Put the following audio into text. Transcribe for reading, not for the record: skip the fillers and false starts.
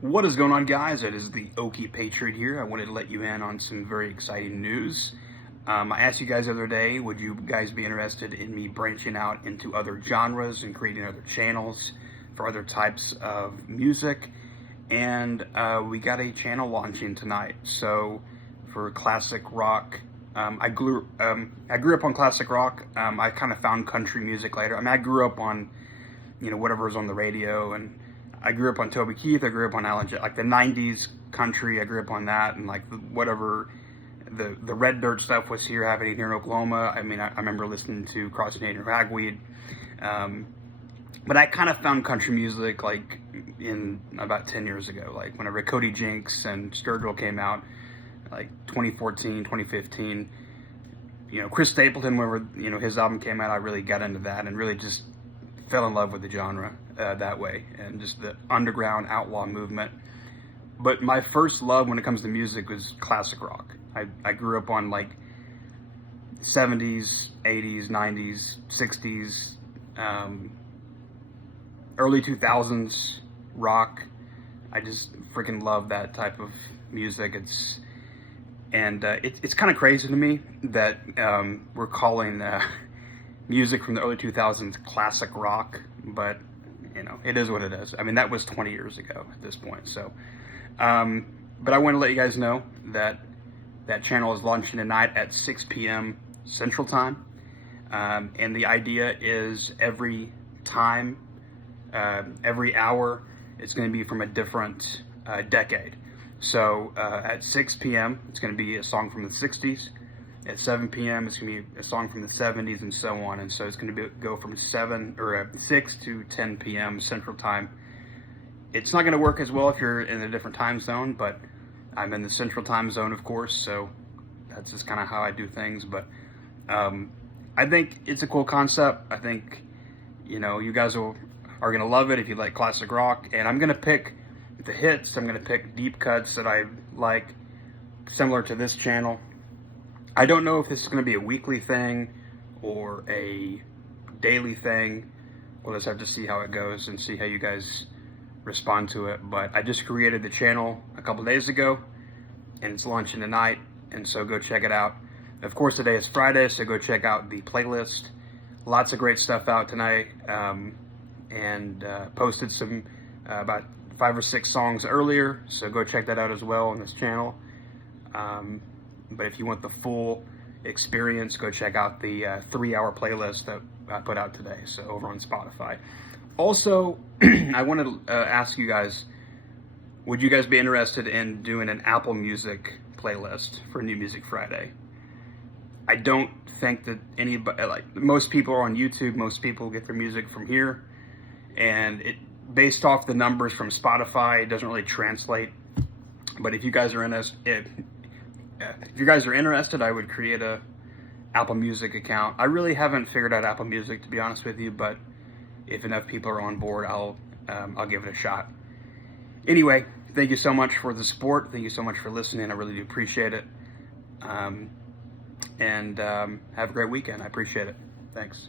What is going on, guys? It is the Okie Patriot here. I wanted to let you in on some very exciting news. I asked you guys the other day, would you guys be interested in me branching out into other genres and creating other channels for other types of music? And we got a channel launching tonight. So for classic rock, I grew up on classic rock. I kind of found country music later. I grew up on, whatever was on the radio, and I grew up on Toby Keith. I grew up on Alan, like the '90s country. I grew up on that, and like whatever the Red Dirt stuff was happening here in Oklahoma. I remember listening to Cross Canadian Ragweed. But I kind of found country music like in about 10 years ago, like whenever Cody Jinks and Sturgill came out, like 2014, 2015. Chris Stapleton, whenever his album came out, I really got into that and really just fell in love with the genre that way, and just the underground outlaw movement. But my first love when it comes to music was classic rock. I grew up on like 70s, 80s, 90s, 60s, early 2000s rock. I just freaking love that type of music. It's kind of crazy to me that we're calling music from the early 2000s classic rock, but it is what it is. That was 20 years ago at this point. So, but I want to let you guys know that that channel is launching tonight at 6 p.m. Central Time. And the idea is every hour, it's going to be from a different decade. So at 6 p.m., it's going to be a song from the 60s. At 7 p.m., it's going to be a song from the 70s, and so on. And so it's going to go from 6 to 10 p.m. Central Time. It's not going to work as well if you're in a different time zone, but I'm in the Central Time Zone, of course, so that's just kind of how I do things. But I think it's a cool concept. I think, you guys are going to love it if you like classic rock. And I'm going to pick the hits. I'm going to pick deep cuts that I like, similar to this channel. I don't know if this is going to be a weekly thing or a daily thing. We'll just have to see how it goes and see how you guys respond to it. But I just created the channel a couple days ago, and it's launching tonight, and so go check it out. Of course, today is Friday, so go check out the playlist. Lots of great stuff out tonight, and posted some about 5 or 6 songs earlier, so go check that out as well on this channel. But if you want the full experience, go check out the 3-hour playlist that I put out today, so over on Spotify. Also, I wanted to ask you guys, would you guys be interested in doing an Apple Music playlist for New Music Friday? I don't think that anybody, like most people are on YouTube, most people get their music from here, and based off the numbers from Spotify, it doesn't really translate. But if you guys are interested, I would create a Apple Music account. I really haven't figured out Apple Music, to be honest with you, but if enough people are on board, I'll give it a shot. Anyway, thank you so much for the support. Thank you so much for listening. I really do appreciate it. And have a great weekend. I appreciate it. Thanks.